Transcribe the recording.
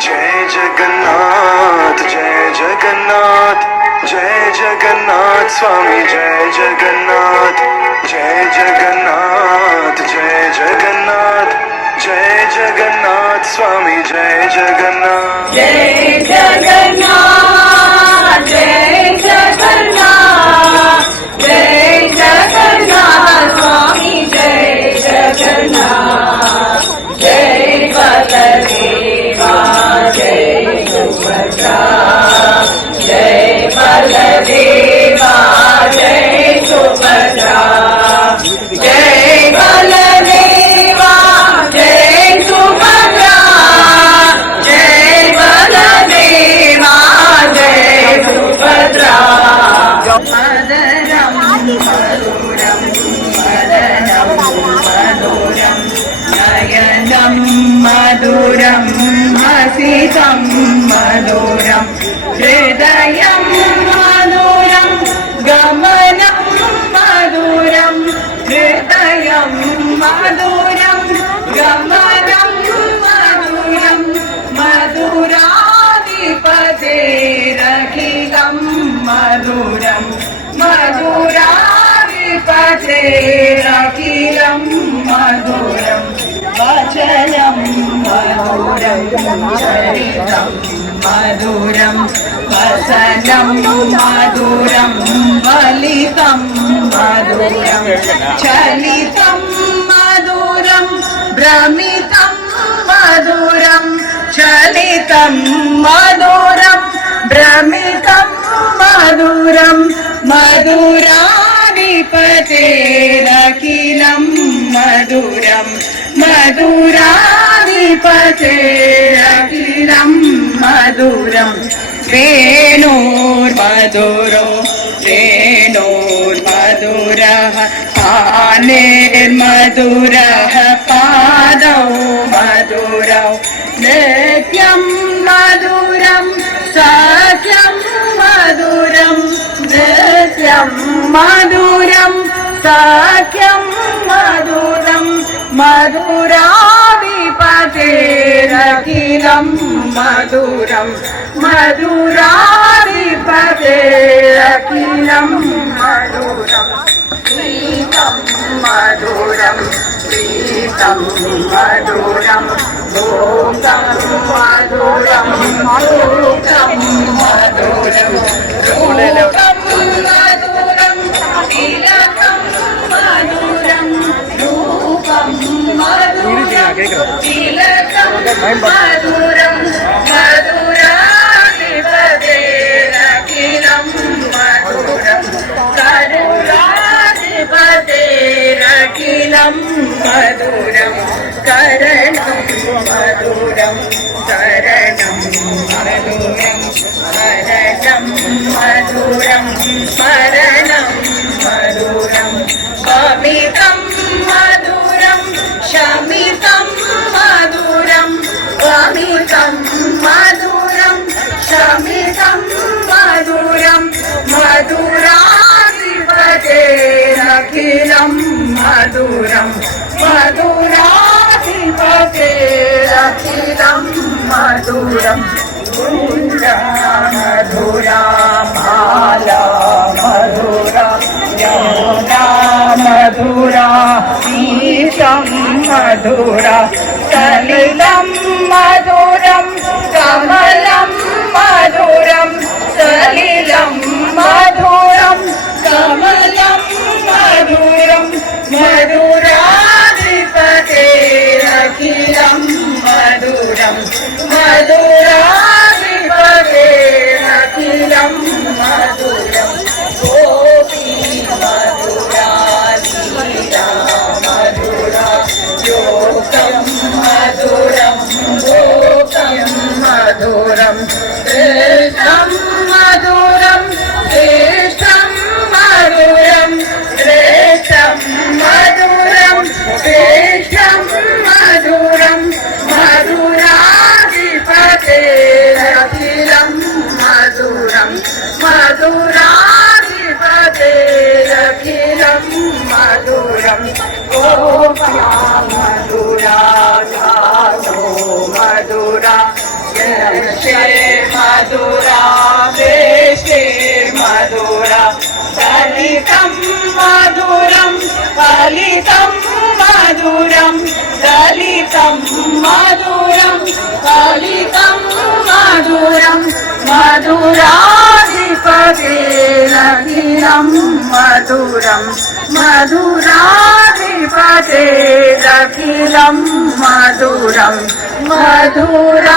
जय जगन्नाथ जय जगन्नाथ जय जगन्नाथ स्वामी जय जगन्नाथ जय जगन्नाथ जय जगन्नाथ जय जगन्नाथ स्वामी जय जगन्नाथ जय जगन्नाथ जय जगन्नाथ जय जगन्नाथ स्वामी जय जगन्नाथ जय बलदेवा जय सुभद्रा जय बलदेवा जय सुभद्रा जय बलदेवा जय सुभद्रा जय बलदेवा जय सुभद्रा मदरम मधुरम मदनम मधुरम नयनम मधुरम हसितं मधुरम हृदयं मधुरम गमनं मधुरम हृदयं मधुरम गमनं मधुरम मधुराधिपतेरखिलं मधुरम मधुराधिपतेरखिलं मधुरम वचनं मधुरं चरितं मधुरं वसनं मधुरं वलितं मधुरं चलितं मधुरं भ्रमितं मधुरं चलितं मधुरं भ्रमितं मधुरं मधुराधिपतेरखिलं मधुरं मधुराधिपतेरखिलं मधुरं वेणोर्मधुरो वेणोर्मधुरः पाणिर्मधुरः पादौ मधुरौ नृत्यं मधुरं सत्यं मधुरं नृत्यं मधुरं सत्यं मधुरं मधुराधिपतेरखिलं मधुरं मधुराधिपतेरखिलं मधुरं गीतं मधुरं गीतं मधुरं लोकं मधुरं लोकं मधुरं लोकं मधुरं तिलकं मधुरं रूपं मधुरं तिलकं मधुरं मधुराधिपतेरखिलं मधुरं करुणाधिपतेरखिलं मधुरं करणं मधुरं करणं मधुरं स्मरणं मधुरं स्मरणं मधुरं अमितं मधुरं शमितं मधुरं अमितं मधुरं शमितं मधुरं मधुराधिपतेरखिलं मधुरं मधुराधिपतेरखिलं मधुरं कुञ्जा मधुरा माला मधुरा यमुना मधुरा ईशं मधुरा सलिलं मधुरं कमलं मधुरं सलिलं मधुरं कमलं मधुरं मधुराधिपतेरखिलं मधुरं मधुराधिपतेरखिलं मधुरं गोपी मधुरा लीला मधुरा योगं मधुरं गोपं मधुरं कृष्णं मधुरं श्रेष्ठं मधुरं श्रेष्ठं मधुरं श्रेष्ठं मधुरं मधुराधिपतेरखिलं मधुरं मधुराधिपतेरखिलं मधुरं गोपा मधुरा मधुरा मधुरा वेष्टे मधुरा दलितं मधुरं फलितं मधुरं दलितं मधुरं फलितं मधुरं मधुराधिपतेरखिलं मधुरं मधुराधिपतेरखिलं मधुरं मधुराधिपते